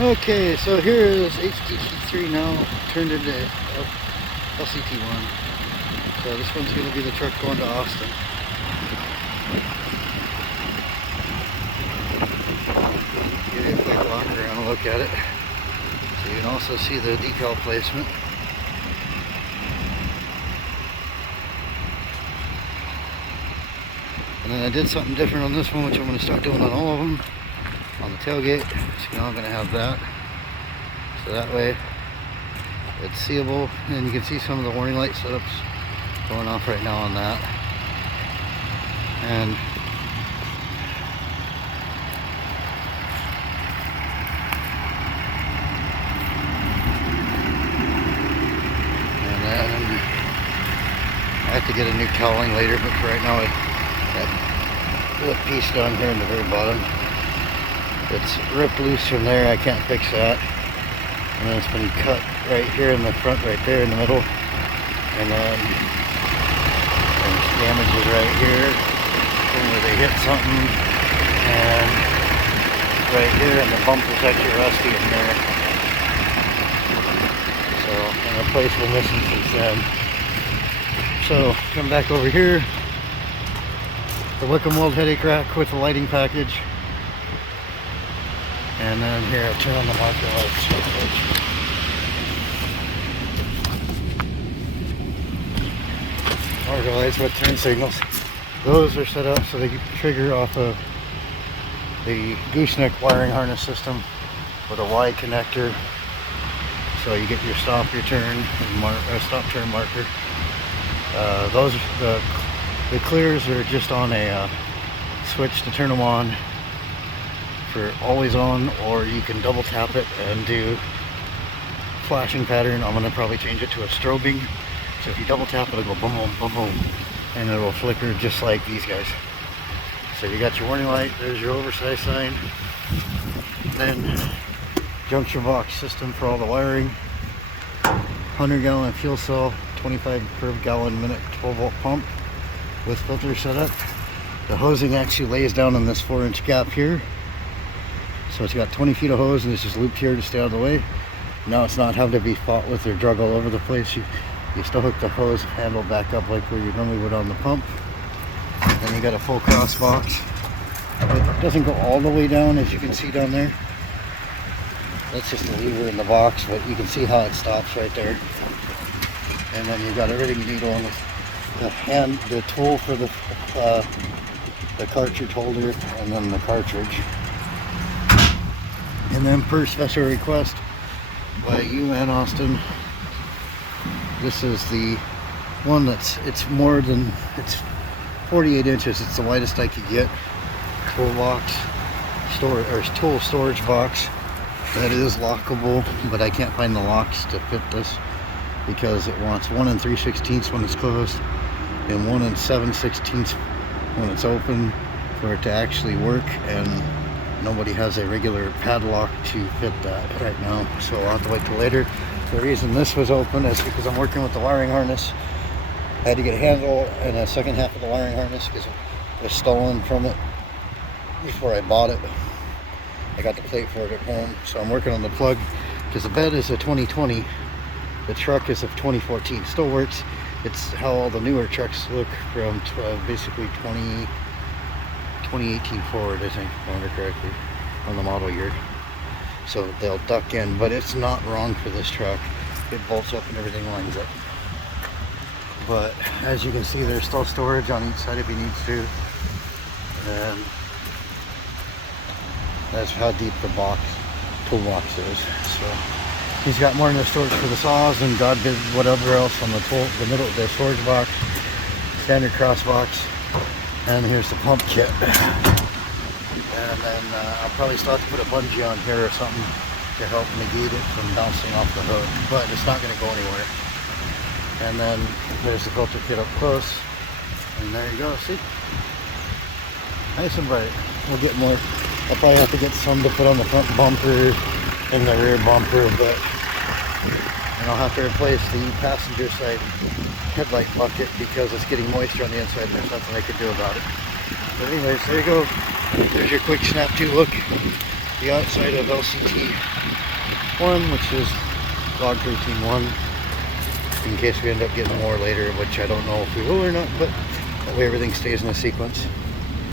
Okay, so here is HTT3 now turned into LCT1. So this one's going to be the truck going to Austin. Give you a quick walk around and look at it. So you can also see the decal placement. And then I did something different on this one, which I'm going to start doing on all of them. On the tailgate, so now I'm going to have that. So that way it's seeable, and you can see some of the warning light setups going off right now on that. And then I have to get a new cowling later, but for right now, that piece down here in the very bottom, it's ripped loose from there. I can't fix that. And then it's been cut right here in the front, right there in the middle. And then there's damages right here where they hit something. And right here, and the bumper's actually rusty in there. So, and the plate's been missing since then. So, come back over here. The Wickham Weld headache rack with the lighting package. And then here, I turn on the marker lights. Marker lights with turn signals. Those are set up so they trigger off of the gooseneck wiring harness system with a Y connector. So you get your stop, your turn, stop turn marker. Those the clears are just on a switch to turn them on for always on, or you can double tap it and do flashing pattern. I'm gonna probably change it to a strobing. So if you double tap it, it'll go boom, boom, boom, boom, and it will flicker just like these guys. So you got your warning light. There's your oversized sign. Then junction box system for all the wiring. 100-gallon fuel cell, 25 per gallon minute, 12-volt pump with filter set up. The hosing actually lays down in this 4-inch gap here. So it's got 20 feet of hose, and it's just looped here to stay out of the way. Now it's not having to be fought with or drug all over the place. You still hook the hose handle back up like where you normally would on the pump. Then you got a full cross box. It doesn't go all the way down, as you can see down there. That's just the lever in the box, but you can see how it stops right there. And then you've got everything you need on the tool for the cartridge holder, and then the cartridge. And then per special request by you and Austin, this is the one it's 48 inches. It's the widest I could get. Toolbox tool storage box that is lockable, but I can't find the locks to fit this because it wants 1 3/16 when it's closed and 1 7/16 when it's open for it to actually work, and nobody has a regular padlock to fit that right now, so I'll have to wait till later. The reason this was open is because I'm working with the wiring harness. I had to get a handle and a second half of the wiring harness because it was stolen from it before I bought it. I got the plate for it at home, so I'm working on the plug because the bed is a 2020, the truck is a 2014. Still works. It's how all the newer trucks look from basically 2018 forward, I think, if I remember correctly, on the model year. So they'll duck in, but it's not wrong for this truck. It bolts up and everything lines up. But as you can see, there's still storage on each side if he needs to. And that's how deep the toolbox is. So he's got more than the storage for the saws and God did whatever else on the storage box, standard cross box. And here's the pump kit. And then I'll probably start to put a bungee on here or something to help negate it from bouncing off the hook, but it's not going to go anywhere. And then there's the filter kit up close, and there you go. See, nice and bright. We'll get more. I'll probably have to get some to put on the front bumper and the rear bumper, but and I'll have to replace the passenger side headlight bucket because it's getting moisture on the inside and there's nothing I could do about it. But anyways, there you go. There's your quick snap to look the outside of LCT 1, which is log 13.1, in case we end up getting more later, which I don't know if we will or not, but that way everything stays in a sequence.